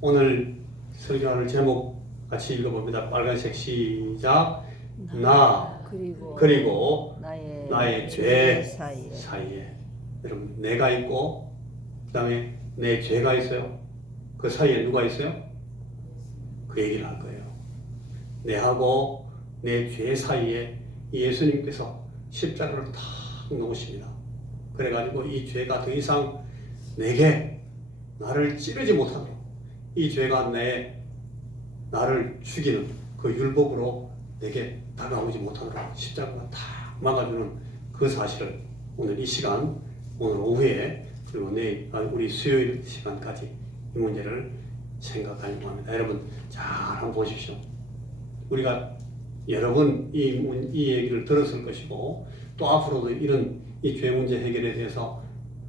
오늘 설교하는 제목 같이 읽어봅니다. 빨간색 시작. 나 그리고 나의 죄 사이에. 여러분, 내가 있고 그 다음에 내 죄가 있어요. 그 사이에 누가 있어요? 그 얘기를 할 거예요. 내하고 내 죄 사이에 예수님께서 십자가를 탁 놓으십니다. 그래가지고 이 죄가 더 이상 내게 나를 찌르지 못하도록, 이 죄가 나를 죽이는 그 율법으로 내게 다가오지 못하도록 십자가가 탁 막아주는 그 사실을 오늘 이 시간, 오늘 오후에 그리고 내일 우리 수요일 시간까지 이 문제를 생각하려고 합니다. 여러분 잘 한번 보십시오. 우리가 여러 번 이 얘기를 들었을 것이고 또 앞으로도 이런 이 죄 문제 해결에 대해서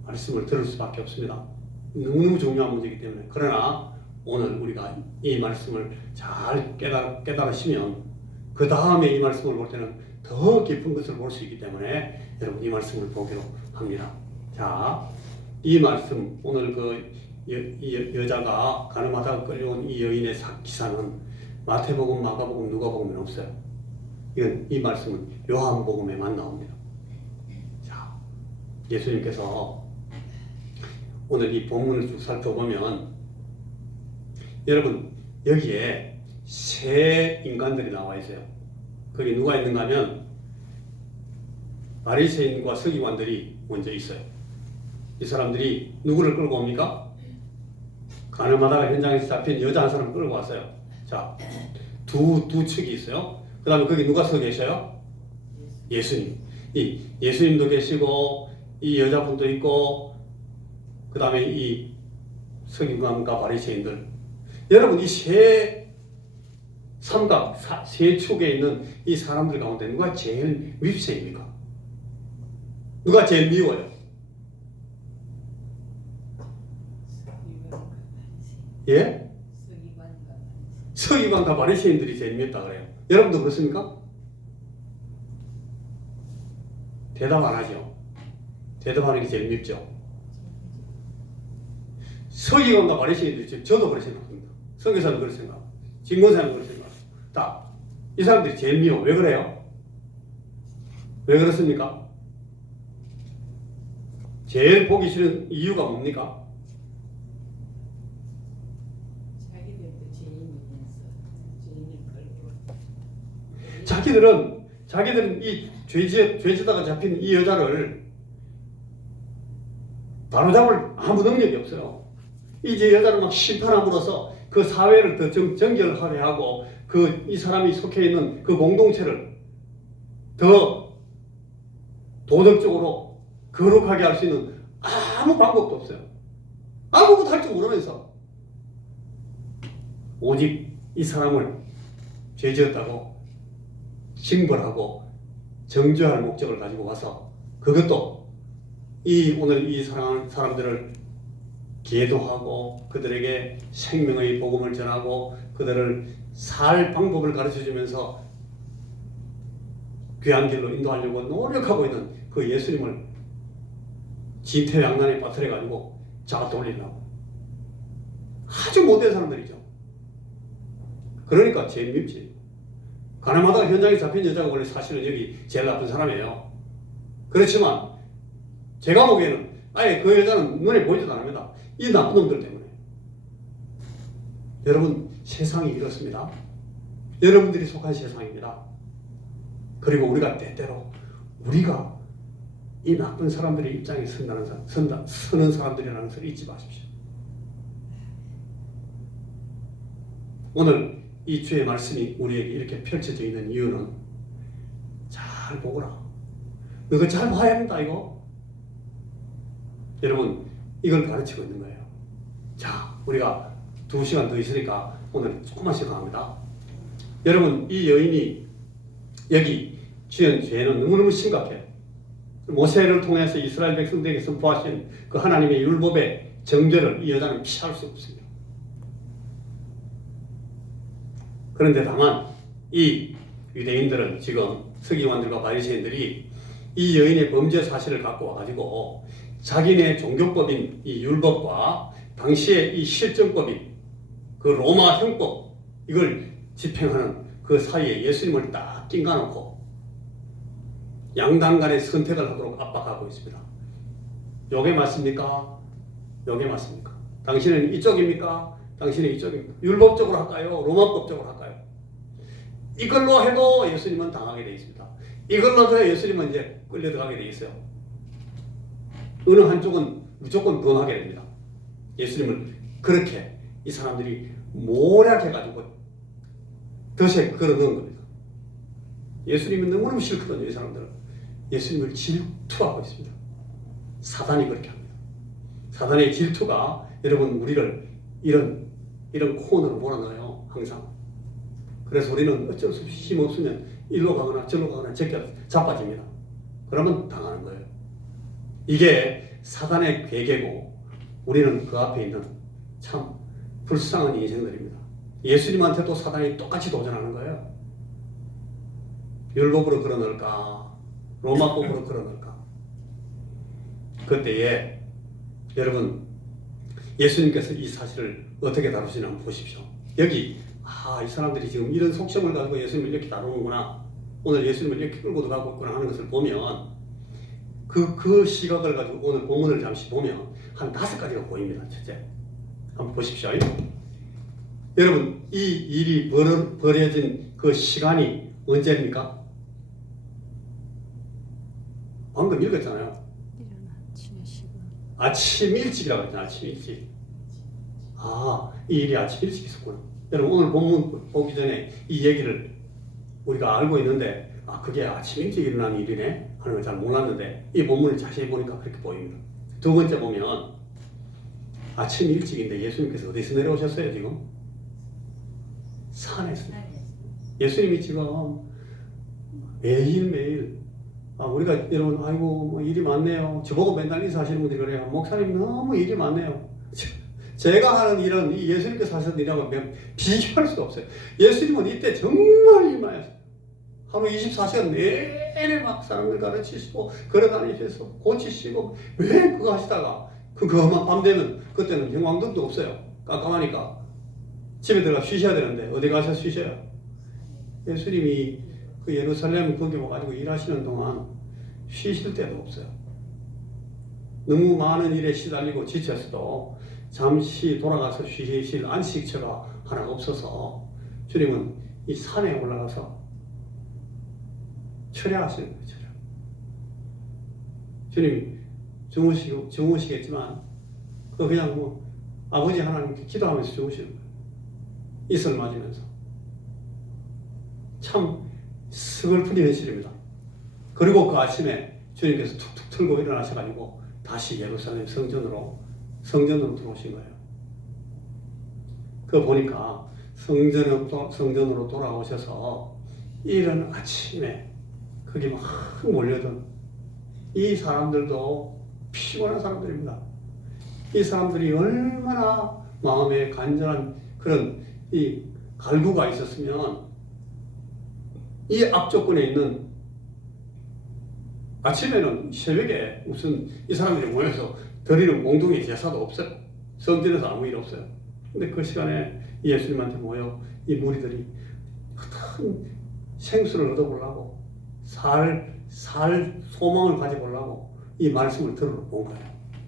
말씀을 들을 수밖에 없습니다. 너무너무 중요한 문제이기 때문에. 그러나 오늘 우리가 이 말씀을 잘 깨달으시면 그 다음에 이 말씀을 볼 때는 더 깊은 것을 볼 수 있기 때문에 여러분 이 말씀을 보기로 합니다. 자, 이 말씀 오늘 이 여자가 가늠하다가 끌려온 이 여인의 기사는 마태복음, 마가복음, 누가복음은 없어요. 이 말씀은 요한복음에만 나옵니다. 자, 예수님께서 오늘 이 본문을 쭉 살펴보면 여러분 여기에 세 인간들이 나와 있어요. 거기 누가 있는가 하면 바리새인과 서기관들이 먼저 있어요. 이 사람들이 누구를 끌고 옵니까? 가늠하다가 현장에서 잡힌 여자 한 사람을 끌고 왔어요. 자, 두 측이 있어요. 그 다음에 거기 누가 서 계셔요? 예수님. 이 예수님도 계시고 이 여자분도 있고 그 다음에 이 서기관과 바리새인들. 여러분 이 세 삼각, 세 축에 있는 이 사람들 가운데 누가 제일 밉세입니까? 누가 제일 미워요? 예? 서기관과 바리새인들이 제일 밉다 그래요. 여러분도 그렇습니까? 대답 안 하죠. 대답하는 게 제일 밉죠. 서기관과 바리새인들이, 저도 그렇게 생각합니다. 선교사도 그렇게 생각합니다. 진권사도 그렇게 생각합니다. 이 사람들이 제일 미워. 왜 그래요? 왜 그렇습니까? 제일 보기 싫은 이유가 뭡니까? 자기들은 이 죄지다가 잡힌 이 여자를 바로잡을 아무 능력이 없어요. 이제 여자를 막 심판함으로써 그 사회를 더 정결하게 하고 이 사람이 속해 있는 그 공동체를 더 도덕적으로 거룩하게 할 수 있는 아무 방법도 없어요. 아무것도 할 줄 모르면서 오직 이 사람을 죄 지었다고 징벌하고 정죄할 목적을 가지고 와서 그것도 오늘 이 사람들을 계도하고 그들에게 생명의 복음을 전하고 그들을 살 방법을 가르쳐주면서 귀한 길로 인도하려고 노력하고 있는 그 예수님을 진퇴양난에 빠뜨려가지고 잡아 돌리려고 아주 못된 사람들이죠. 그러니까 제일 밉지. 가늠하다가 현장에 잡힌 여자가 원래 사실은 여기 제일 나쁜 사람이에요. 그렇지만 제가 보기에는 아예 그 여자는 눈에 보이지도 않습니다. 이 나쁜 놈들 때문에. 여러분 세상이 이렇습니다. 여러분들이 속한 세상입니다. 그리고 우리가 때때로 우리가 이 나쁜 사람들의 입장에 서는 사람들이라는 것을 잊지 마십시오. 오늘 이 주의 말씀이 우리에게 이렇게 펼쳐져 있는 이유는 잘 보거라. 너가 잘 봐야 한다 이거. 여러분 이걸 가르치고 있는 거예요. 자, 우리가 2시간 더 있으니까 오늘 조금만 시작합니다. 여러분 이 여인이 여기 지은 죄는 너무너무 심각해요. 모세를 통해서 이스라엘 백성들에게 선포하신 그 하나님의 율법의 정죄를 이 여자는 피할 수 없습니다. 그런데 다만 이 유대인들은 지금 서기관들과 바리새인들이 이 여인의 범죄 사실을 갖고 와가지고 자기네 종교법인 이 율법과 당시의 이 실정법인 그 로마 형법 이걸 집행하는 그 사이에 예수님을 딱 낑가놓고 양당 간의 선택을 하도록 압박하고 있습니다. 요게 맞습니까? 요게 맞습니까? 당신은 이쪽입니까? 당신은 이쪽입니까? 율법적으로 할까요? 로마법적으로 할까요? 이걸로 해도 예수님은 당하게 되어 있습니다. 이걸로도 예수님은 이제 끌려 들어가게 되어 있어요. 어느 한쪽은 무조건 범하게 됩니다. 예수님을 그렇게 이 사람들이 모략해가지고 덫에 걸어넣은 겁니다. 예수님은 너무너무 싫거든요. 이 사람들은 예수님을 질투하고 있습니다. 사단이 그렇게 합니다. 사단의 질투가 여러분 우리를 이런 코너로 몰아넣어요. 항상. 그래서 우리는 어쩔 수 없이 힘없으면 일로 가거나 절로 가거나 자빠집니다. 그러면 당하는 거예요. 이게 사단의 괴계고 우리는 그 앞에 있는 참 불쌍한 인생들입니다. 예수님한테도 사단이 똑같이 도전하는 거예요. 율법으로 걸어넣을까? 로마법으로 걸어넣을까? 그때에 여러분 예수님께서 이 사실을 어떻게 다루시나 한번 보십시오. 여기 이 사람들이 지금 이런 속성을 가지고 예수님을 이렇게 다루는구나. 오늘 예수님을 이렇게 끌고 들어가고 있구나 하는 것을 보면 그 시각을 가지고 오늘 본문을 잠시 보면 한 5가지가 보입니다. 첫째, 한번 보십시오. 여러분 이 일이 벌어진 그 시간이 언제입니까? 방금 읽었잖아요. 아침 일찍이라고 했잖아요. 아침 일찍. 이 일이 아침 일찍 있었구나. 여러분 오늘 본문 보기 전에 이 얘기를 우리가 알고 있는데 그게 아침 일찍 일어난 일이네 하는 걸 잘 몰랐는데 이 본문을 자세히 보니까 그렇게 보입니다. 두 번째 보면 아침 일찍인데 예수님께서 어디서 내려오셨어요 지금? 산에서. 예수님이 지금 매일매일 우리가 여러분 아이고 일이 많네요. 저보고 맨날 인사하시는 분들이 그래요. 목사님 너무 일이 많네요. 제가 하는 일은 이 예수님께서 하셨던 일하고 비교할 수가 없어요. 예수님은 이때 정말 일 많이 하셨어요. 하루 24시간 내내 막 사람들 가르치시고 걸어다니셔서 고치시고 왜 그거 하시다가 그거만 밤 되면 그때는 형광등도 없어요. 깜깜하니까 집에 들어가 쉬셔야 되는데 어디 가서 쉬셔요? 예수님이 그 예루살렘 거기 와가지고 일하시는 동안 쉬실 때도 없어요. 너무 많은 일에 시달리고 지쳤어도 잠시 돌아가서 쉬실 안식처가 하나 없어서 주님은 이 산에 올라가서 철야하시는 거예요. 철야. 주님이 주무시겠지만 그냥 아버지 하나님께 기도하면서 주무시는 거예요. 이슬 맞으면서. 참 스글픈 현실입니다. 그리고 그 아침에 주님께서 툭툭 틀고 일어나셔가지고 다시 예루살렘 성전으로 들어오신 거예요. 그거 보니까 성전으로 돌아오셔서 이른 아침에 거기 막 몰려든 이 사람들도 피곤한 사람들입니다. 이 사람들이 얼마나 마음에 간절한 그런 이 갈구가 있었으면 이 앞조건에 있는 아침에는 새벽에 무슨 이 사람들이 모여서 드리는 공동의 제사도 없어요. 성전에서 아무 일 없어요. 근데 그 시간에 예수님한테 모여 이 무리들이 큰 생수를 얻어보려고 살 소망을 가져보려고 이 말씀을 들어본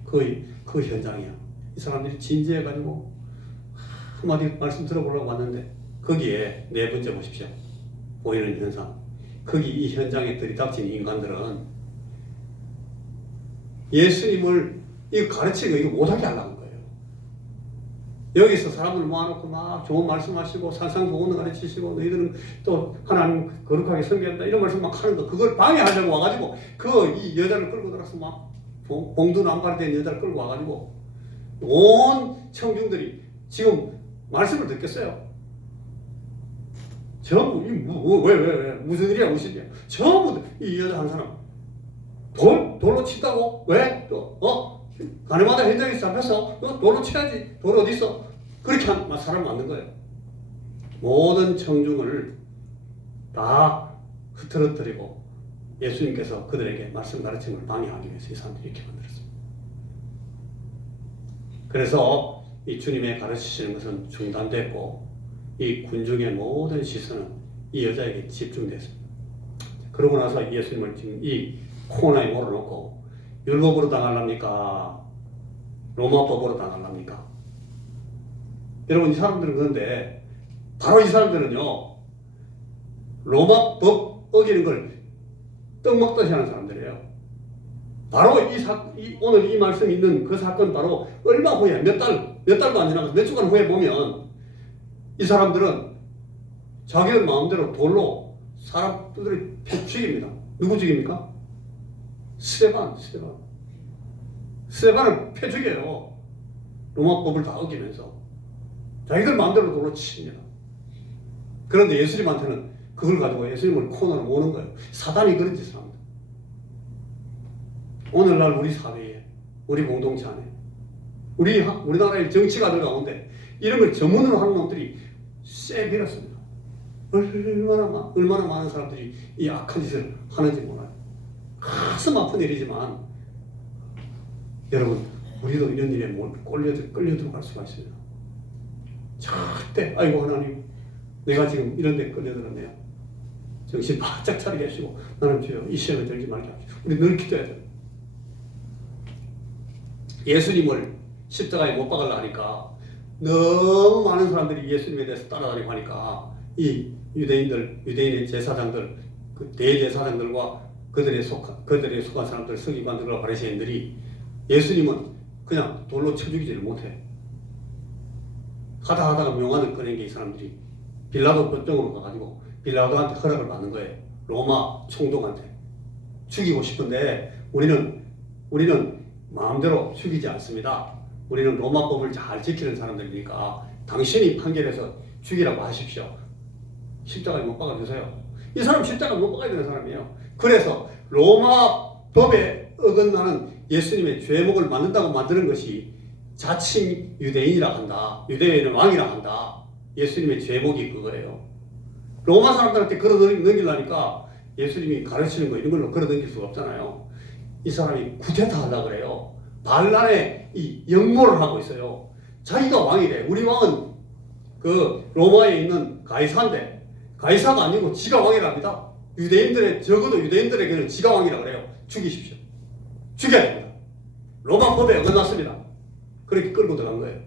거예요. 그 현장이야. 이 사람들이 진지해가지고 한마디 말씀 들어보려고 왔는데 거기에 네 번째 보십시오. 보이는 현상. 거기 이 현장에 들이닥친 인간들은 예수님을 이거 가르치고 이거 못하게 하려는 거예요. 여기서 사람들 모아놓고 막 좋은 말씀하시고 산상보훈을 가르치시고 너희들은 또 하나님 거룩하게 섬겨야 이런 말씀 막 하는 거 그걸 방해하려고 와가지고 이 여자를 끌고 들어서 막 봉두 남발된 여자를 끌고 와가지고 온 청중들이 지금 말씀을 듣겠어요. 전부 왜 무슨 일이야 무슨 일이야 전부 이 여자 한 사람 돌로 친다고 왜 또 가늠하다 현장에서 잡혔어 돌로 쳐야지 돌 어디 있어 그렇게 사람 만든 거예요. 모든 청중을 다 흐트러뜨리고 예수님께서 그들에게 말씀 가르침을 방해하기 위해서 이 사람들이 이렇게 만들었습니다. 그래서 이 주님의 가르치시는 것은 중단됐고 이 군중의 모든 시선은 이 여자에게 집중됐습니다. 그러고 나서 예수님을 지금 이 코너에 몰아놓고 율법으로 당하랍니까? 로마법으로 당하랍니까? 여러분, 이 사람들은 그런데 바로 이 사람들은요, 로마법 어기는 걸 떡먹듯이 하는 사람들이에요. 바로 오늘 이 말씀이 있는 그 사건 바로 얼마 후에 몇 달도 안 지나고 몇 주간 후에 보면 이 사람들은 자기들 마음대로 돌로 사람들을 죽입니다. 누구 죽입니까? 스데반을 패 죽여요. 로마법을 다 어기면서 자기들 마음대로 돌로 칩니다. 그런데 예수님한테는 그걸 가지고 예수님을 코너로 모는 거예요. 사단이 그런 짓을 합니다. 오늘날 우리 사회에, 우리 공동체 안에, 우리나라의 정치가들 가운데 이런 걸 전문으로 하는 놈들이 쎄 빌었습니다. 얼마나 많은 사람들이 이 악한 짓을 하는지 몰라요. 가슴 아픈 일이지만 여러분, 우리도 이런 일에 끌려 들어갈 수가 있습니다. 절대 아이고 하나님, 내가 지금 이런 데 끌려들었네요. 정신 바짝 차리게 하시고 나는 주여 이 시험에 들지 말게 하시고 우리 늘 기도해야 돼요. 예수님을 십자가에 못 박으려 하니까 너무 많은 사람들이 예수님에 대해서 따라다니고 하니까 이 유대인의 제사장들, 그 대제사장들과 그들에 속한 사람들, 서기관들과 바리새인들이 예수님은 그냥 돌로 쳐 죽이지를 못해. 하다가 명함을 꺼낸 게 이 사람들이 빌라도 법정으로 가가지고 빌라도한테 허락을 받는 거예요. 로마 총독한테 죽이고 싶은데 우리는 마음대로 죽이지 않습니다. 우리는 로마법을 잘 지키는 사람들이니까 당신이 판결해서 죽이라고 하십시오. 십자가에 못 박아주세요. 이 사람 십자가에 못 박아야 되는 사람이에요. 그래서 로마법에 어긋나는 예수님의 죄목을 만든다고 만드는 것이 자칭 유대인이라 한다. 유대인의 왕이라 한다. 예수님의 죄목이 그거예요. 로마 사람들한테 걸어 넘기려니까 예수님이 가르치는 거 이런 걸로 걸어 넘길 수가 없잖아요. 이 사람이 쿠데타 하려고 그래요. 반란에 이 역모를 하고 있어요. 자기가 왕이래. 우리 왕은 그 로마에 있는 가이사인데 가이사가 아니고 지가 왕이랍니다. 적어도 유대인들에게는 지가 왕이라고 그래요. 죽이십시오. 죽여야 됩니다. 로마법에 어긋났습니다. 그렇게 끌고 들어간 거예요.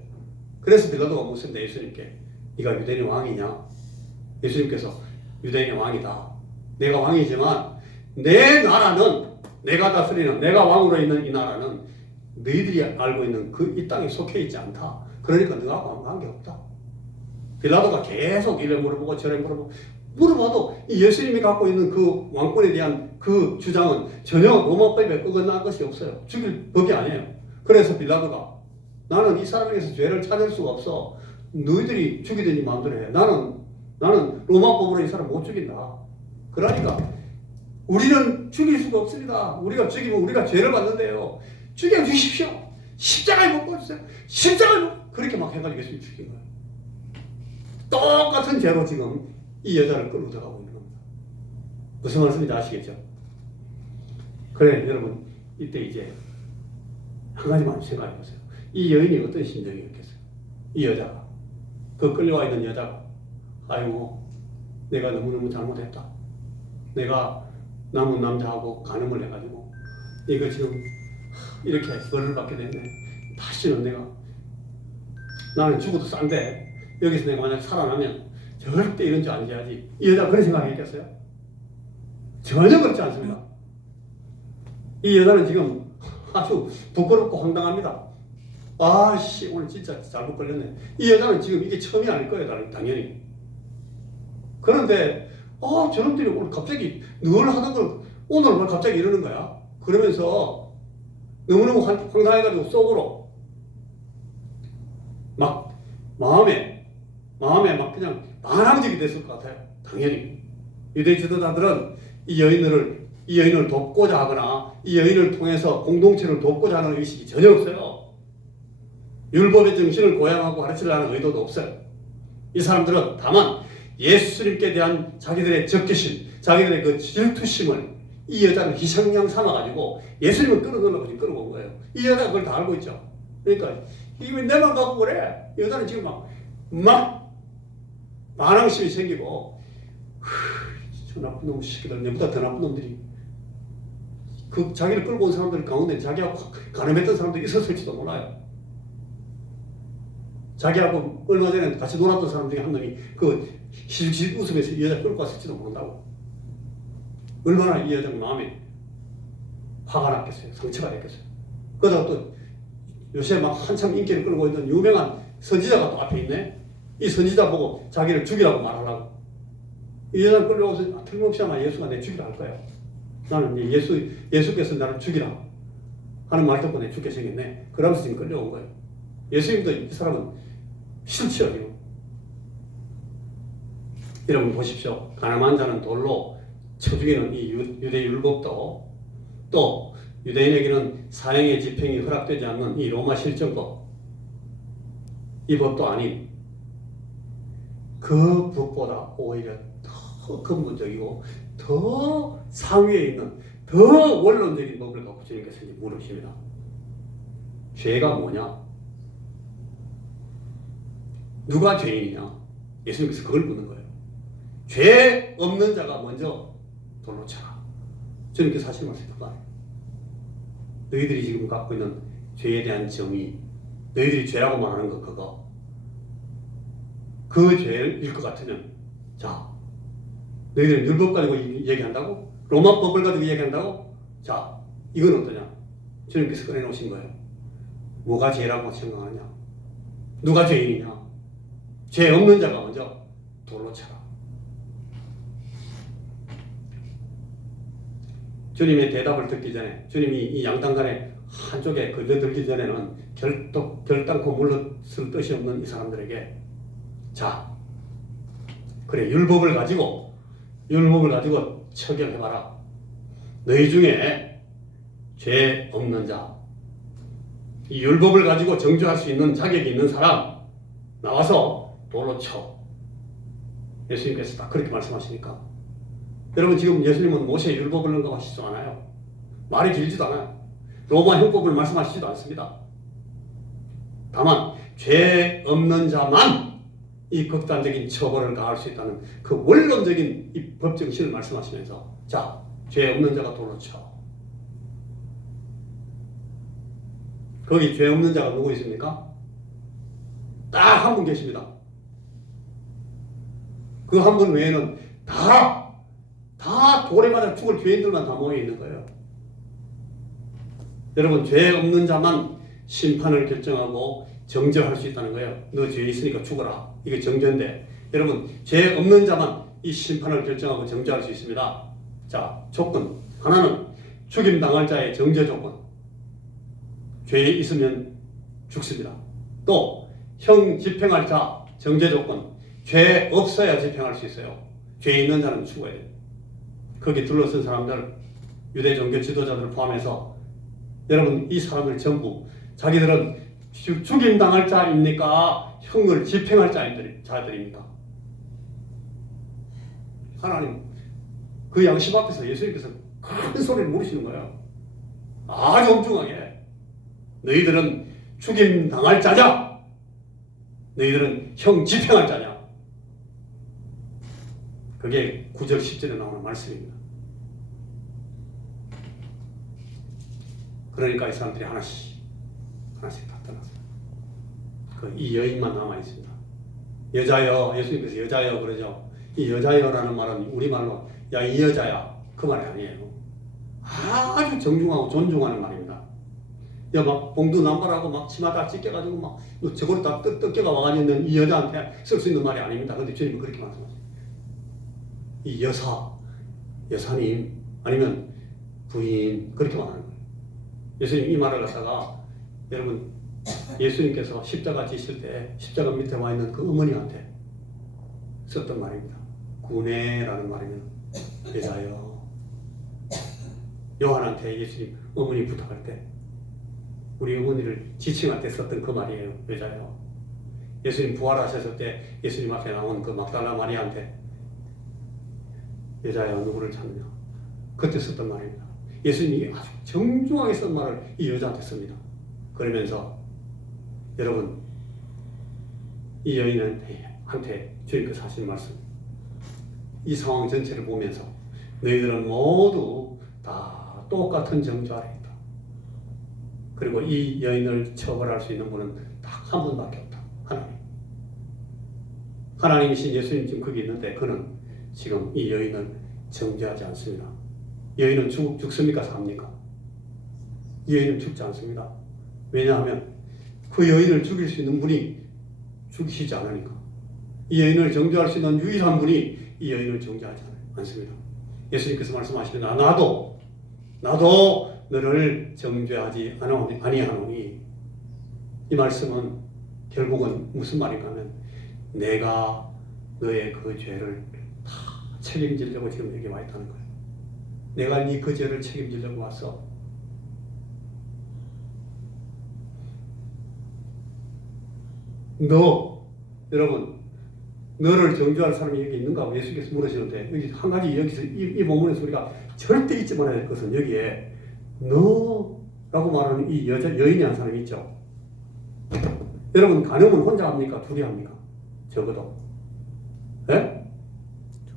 그래서 빌라도가 묻습니다. 예수님께, 네가 유대인의 왕이냐? 예수님께서 유대인의 왕이다. 내가 왕이지만 내 나라는, 내가 다스리는, 내가 왕으로 있는 이 나라는 너희들이 알고 있는 이 땅에 속해 있지 않다. 그러니까 너가 아무 관계없다. 빌라도가 계속 이래 물어보고 저래 물어봐도 이 예수님이 갖고 있는 그 왕권에 대한 그 주장은 전혀 로마법에 어긋난 것이 없어요. 죽일 법이 아니에요. 그래서 빌라도가, 나는 이 사람에게서 죄를 찾을 수가 없어. 너희들이 죽이든지 마음대로 해. 나는 로마법으로 이 사람 못 죽인다. 그러니까 우리는 죽일 수가 없습니다. 우리가 죽이면 우리가 죄를 받는데요. 죽여주십시오. 십자가에 못 박아주세요. 그렇게 막 해가지고 예수님 죽인 거예요. 똑같은 죄로 지금 이 여자를 끌고 들어가고 있는 겁니다. 무슨 말씀인지 아시겠죠? 그래, 여러분, 이때 이제 한 가지만 생각해 보세요. 이 여인이 어떤 심정이었겠어요? 이 여자가, 그 끌려와 있는 여자가, 아이고, 내가 너무너무 잘못했다. 내가 남은 남자하고 간음을 해가지고 이거 지금 이렇게 벌을 받게 됐네. 다시는 나는 죽어도 싼데 여기서 내가 만약 살아나면 절대 이런 짓 안 해야지. 이 여자가 그런 생각이 있겠어요? 전혀 그렇지 않습니다. 이 여자는 지금 아주 부끄럽고 황당합니다. 아씨, 오늘 진짜 잘못 걸렸네. 이 여자는 지금 이게 처음이 아닐 거예요, 당연히. 그런데 저놈들이 오늘 갑자기 늘 하던 걸 오늘 왜 갑자기 이러는 거야? 그러면서 너무너무 황당해가지고 속으로 막 마음에 막 그냥 반항적이 됐을 것 같아요. 당연히 유대 지도자들은 이 여인을 돕고자 하거나 이 여인을 통해서 공동체를 돕고자 하는 의식이 전혀 없어요. 율법의 정신을 고양하고 가르치려는 의도도 없어요. 이 사람들은 다만 예수님께 대한 자기들의 적개심, 자기들의 그 질투심을 이 여자를 희생양 삼아가지고 예수님을 끌어들려고 끌어온 거예요. 이 여자가 그걸 다 알고 있죠. 그러니까 이게 왜 내만 갖고 그래? 여자는 지금 막 반항심이 생기고, 저 나쁜 놈 새끼들, 내보다 더 나쁜 놈들이, 그 자기를 끌고 온 사람들 가운데 자기하고 가늠했던 사람들이 있었을지도 몰라요. 자기하고 얼마 전에 같이 놀았던 사람 중에 한 놈이 그 시식 웃으면서 이 여자 끌고 왔을지도 모른다고. 얼마나 이 여자 마음에 화가 났겠어요. 상처가 됐겠어요. 그러다가 또 요새 막 한참 인기를 끌고 있는 유명한 선지자가 또 앞에 있네. 이 선지자 보고 자기를 죽이라고 말하려고. 이 여자 끌려와서 틀림없이 아마 예수가 내 죽이라 할 거예요. 나는 예수께서 나를 죽이라 하는 말 듣고 내 죽게 생겼네. 그러면서 지금 끌려온 거예요. 예수님도 이 사람은 싫지요, 지금. 여러분 보십시오. 가늠한 자는 돌로 쳐 죽이는 이 유대 율법도, 또 유대인에게는 사형의 집행이 허락되지 않는 이 로마 실정법, 이 법도 아닌 그 법보다 오히려 더 근본적이고 더 상위에 있는 더 원론적인 법을 갖고 주님께서 물으십니다. 죄가 뭐냐? 누가 죄인이냐? 예수님께서 그걸 묻는 거예요. 죄 없는 자가 먼저 돌로 쳐라. 주님께서 하신 말씀이 그 말이에요. 너희들이 지금 갖고 있는 죄에 대한 정의, 너희들이 죄라고 말하는 거 그거, 그 죄일 것 같으면, 자, 너희들은 율법 가지고 얘기한다고? 로마 법을 가지고 얘기한다고? 자, 이건 어떠냐? 주님께서 꺼내놓으신 거예요. 뭐가 죄라고 생각하느냐? 누가 죄인이냐? 죄 없는 자가 먼저 돌로 쳐라. 주님의 대답을 듣기 전에, 주님이 이 양단간에 한쪽에 걸려들기 전에는 결단코 물러설 뜻이 없는 이 사람들에게, 자, 그래, 율법을 가지고 처경해봐라. 너희 중에 죄 없는 자, 이 율법을 가지고 정죄할 수 있는 자격이 있는 사람 나와서 돌로 쳐. 예수님께서 딱 그렇게 말씀하시니까, 여러분 지금 예수님은 모세의 율법을 언급하시지도 않아요. 말이 길지도 않아요. 로마 형법을 말씀하시지도 않습니다. 다만 죄 없는 자만 이 극단적인 처벌을 가할 수 있다는 그 원론적인 이 법 정신을 말씀하시면서, 자, 죄 없는 자가 돌로 쳐. 거기 죄 없는 자가 누구 있습니까? 딱 한 분 계십니다. 그 한 분 외에는 다 돌에 맞아 죽을 죄인들만 다 모여 있는 거예요. 여러분, 죄 없는 자만 심판을 결정하고 정죄할 수 있다는 거예요. 너 죄 있으니까 죽어라. 이게 정죄인데, 여러분, 죄 없는 자만 이 심판을 결정하고 정죄할 수 있습니다. 자, 조건 하나는 죽임 당할 자의 정죄 조건. 죄 있으면 죽습니다. 또 형 집행할 자 정죄 조건. 죄 없어야 집행할 수 있어요. 죄 있는 자는 죽어야 돼요. 거기 둘러쓴 사람들, 유대 종교 지도자들을 포함해서, 여러분 이 사람들 전부 자기들은 죽임 당할 자입니까? 형을 집행할 자들입니까? 하나님 그 양심 앞에서 예수님께서 큰 소리를 물으시는 거예요. 아주 엄중하게. 너희들은 죽임 당할 자냐? 너희들은 형 집행할 자냐? 그게 9절 10절에 나오는 말씀입니다. 그러니까 이 사람들이 하나씩 다 떠났어요. 이 여인만 남아 있습니다. 여자여, 예수님께서 여자여 그러죠. 이 여자여라는 말은 우리말로 야 이 여자야 그 말이 아니에요. 아주 정중하고 존중하는 말입니다. 야 막 봉두 남발하고 막 치마 다 찢겨가지고 막 저거를 다 뜯겨가 와가지고 이 여자한테 쓸 수 있는 말이 아닙니다. 근데 주님은 그렇게 말씀하세요. 이 여사님 아니면 부인 그렇게 말하는 거예요. 예수님 이 말을 갖다가, 여러분 예수님께서 십자가 지실 때 십자가 밑에 와 있는 그 어머니한테 썼던 말입니다. 구내라는 말이면 여자여. 요한한테 예수님 어머니 부탁할 때, 우리 어머니를 지칭할 때 썼던 그 말이에요. 여자여. 예수님 부활하셨을 때 예수님 앞에 나온 그 막달라 마리아한테 여자여 누구를 찾느냐, 그때 썼던 말입니다. 예수님이 아주 정중하게 쓴 말을 이 여자한테 씁니다. 그러면서 여러분, 이 여인한테 주님께서 하신 말씀, 이 상황 전체를 보면서 너희들은 모두 다 똑같은 정죄 아래 있다. 그리고 이 여인을 처벌할 수 있는 분은 딱 한 분밖에 없다. 하나님. 하나님이신 예수님 지금 거기 있는데 그는 지금 이 여인을 정죄하지 않습니다. 여인은 죽습니까? 삽니까? 이 여인은 죽지 않습니다. 왜냐하면 그 여인을 죽일 수 있는 분이 죽이시지 않으니까. 이 여인을 정죄할 수 있는 유일한 분이 이 여인을 정죄하지 않습니다. 예수님께서 말씀하십니다. 나도 너를 정죄하지 아니하노니. 이 말씀은 결국은 무슨 말인가 하면 내가 너의 그 죄를 다 책임지려고 지금 여기 와 있다는 거예요. 내가 네 그 죄를 책임지려고 왔어. 여러분, 너를 정죄할 사람이 여기 있는가? 예수께서 물으시는데, 여기 한 가지 여기서 이 본문에서 우리가 절대 잊지 말아야 될 것은 여기에 너라고 말하는 이 여인이 한 사람이 있죠. 여러분, 간음은 혼자 합니까? 둘이 합니까? 적어도. 예?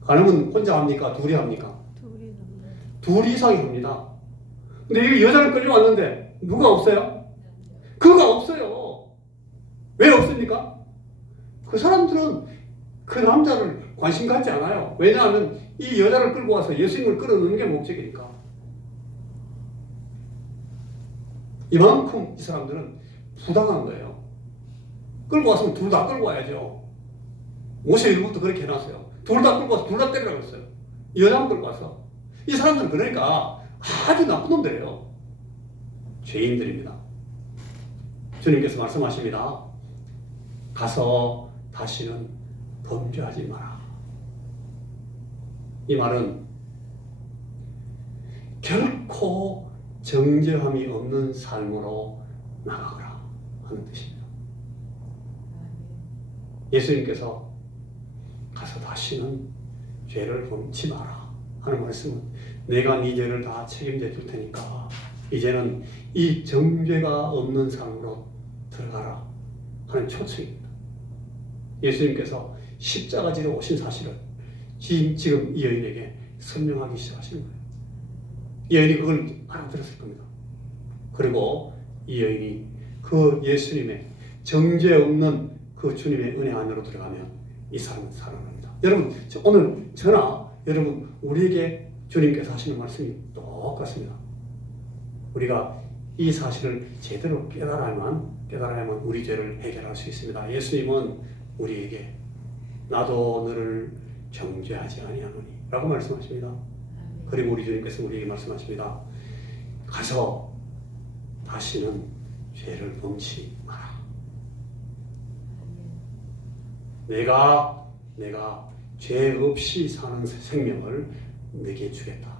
간음은 혼자 합니까? 둘이 합니까? 둘 이상이 합니다. 근데 여기 여자를 끌려왔는데 누가 없어요? 그가 없어요. 왜 없습니까? 그 사람들은 그 남자를 관심 갖지 않아요. 왜냐하면 이 여자를 끌고 와서 예수님을 끌어넣는 게 목적이니까. 이만큼 이 사람들은 부당한 거예요. 끌고 왔으면 둘 다 끌고 와야죠. 모세율부터 그렇게 해놨어요. 둘 다 끌고 와서 둘 다 때리라고 했어요. 이 여자만 끌고 와서. 이 사람들은 그러니까 아주 나쁜 놈들이에요. 죄인들입니다. 주님께서 말씀하십니다. 가서 다시는 범죄하지 마라. 이 말은 결코 정죄함이 없는 삶으로 나가거라 하는 뜻입니다. 예수님께서 가서 다시는 죄를 범치 마라 하는 말씀은 내가 네 죄를 다 책임져 줄 테니까 이제는 이 정죄가 없는 삶으로 들어가라 하는 초청입니다. 예수님께서 십자가 지러 오신 사실을 지금 이 여인에게 설명하기 시작하시는 거예요. 이 여인이 그걸 알아들었을 겁니다. 그리고 이 여인이 그 예수님의 정죄 없는 그 주님의 은혜 안으로 들어가면 이 사람은 살아납니다. 여러분, 오늘 저나 여러분 우리에게 주님께서 하시는 말씀이 똑같습니다. 우리가 이 사실을 제대로 깨달아야만 우리 죄를 해결할 수 있습니다. 예수님은 우리에게 나도 너를 정죄하지 아니하노니 라고 말씀하십니다. 그리고 우리 주님께서 우리에게 말씀하십니다. 가서 다시는 죄를 범치 마라. 내가 죄 없이 사는 생명을 내게 주겠다.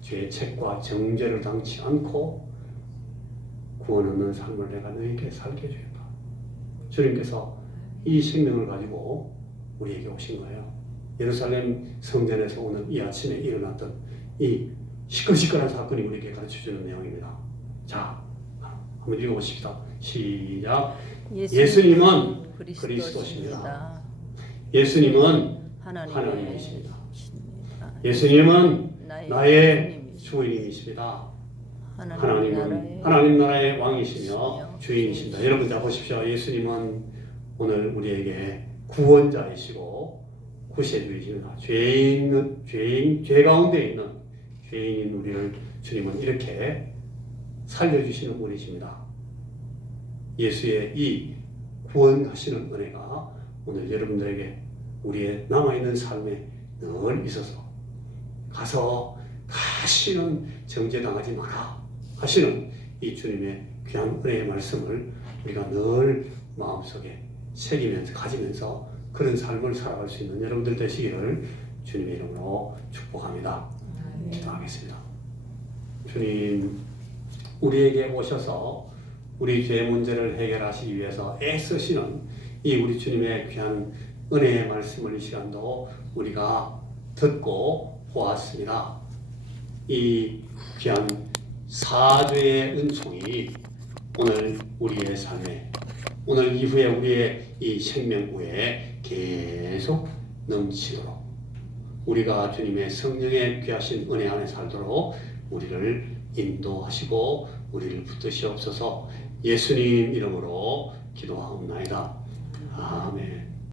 죄책과 정죄를 당치 않고 구원 얻는 삶을 내가 너에게 살게 해주겠다. 주님께서 이 생명을 가지고 우리에게 오신 거예요. 예루살렘 성전에서 오늘 이 아침에 일어났던 이 시끌시끌한 사건이 우리에게 가르쳐주는 내용입니다. 자, 한번 읽어보십시다. 시작. 예수님은 그리스도십니다. 예수님은 하나님이십니다. 예수님은 나의 주인이십니다. 하나님은 하나님 나라의 왕이시며 주인이십니다. 여러분 자 보십시오. 예수님은 오늘 우리에게 구원자이시고 구세주이십니다. 죄 가운데 있는 죄인인 우리를 주님은 이렇게 살려주시는 분이십니다. 예수의 이 구원하시는 은혜가 오늘 여러분들에게 우리의 남아있는 삶에 늘 있어서 가서 다시는 정죄당하지 마라 하시는 이 주님의 귀한 은혜의 말씀을 우리가 늘 마음속에 새기면서 가지면서 그런 삶을 살아갈 수 있는 여러분들 되시기를 주님의 이름으로 축복합니다. 기도하겠습니다. 주님, 우리에게 오셔서 우리 죄 문제를 해결하시기 위해서 애쓰시는 이 우리 주님의 귀한 은혜의 말씀을 이 시간도 우리가 듣고 보았습니다. 이 귀한 사죄의 은총이 오늘 우리의 삶에, 오늘 이후에 우리의 이 생명구에 계속 넘치도록, 우리가 주님의 성령의 귀하신 은혜 안에 살도록 우리를 인도하시고 우리를 붙드시옵소서. 예수님 이름으로 기도하옵나이다. 아멘.